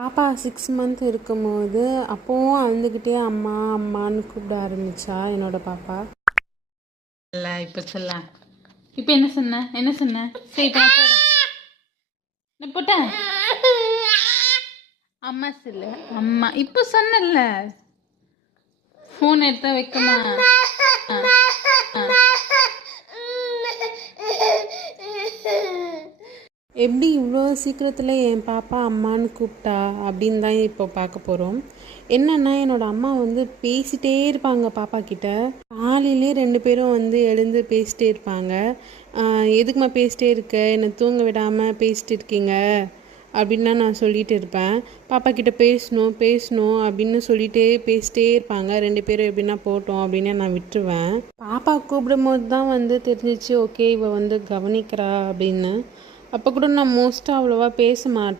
பாப்பா 6 மந்த் இருக்கும்போது அப்போவும் அழுந்துக்கிட்டே அம்மா அம்மான்னு கூப்பிட ஆரம்பிச்சா என்னோட பாப்பா. இல்ல இப்ப சொல்ல. இப்ப என்ன சொன்ன சரி இப்ப நான் போட்டேன் அம்மா சொல்லு அம்மா இப்ப சொன்னல போன் எடுத்தா வைக்கமா. எப்படி இவ்வளோ சீக்கிரத்தில் என் பாப்பா அம்மான்னு கூப்பிட்டா அப்படின்னு தான் இப்போ பார்க்க போகிறோம். என்னென்னா என்னோடய அம்மா வந்து பேசிகிட்டே இருப்பாங்க பாப்பா கிட்ட. காலையிலே 2 பேரும் வந்து எழுந்து பேசிட்டே இருப்பாங்க. எதுக்குமா பேசிட்டே இருக்க, என்னை தூங்க விடாமல் பேசிட்டு இருக்கீங்க அப்படின்னு நான் சொல்லிகிட்டு இருப்பேன். பாப்பா கிட்ட பேசணும் அப்படின்னு சொல்லிகிட்டே பேசிட்டே இருப்பாங்க. 2 பேரும் எப்படின்னா போட்டோம் அப்படின்னு நான் விட்டுருவேன். பாப்பா கூப்பிடும் போது தான் வந்து தெரிஞ்சிச்சு ஓகே இவள் வந்து கவனிக்கிறா அப்படின்னு. அப்போ கூட நான் மோஸ்ட்டாக அவ்வளோவா பேச மாட்டேன்.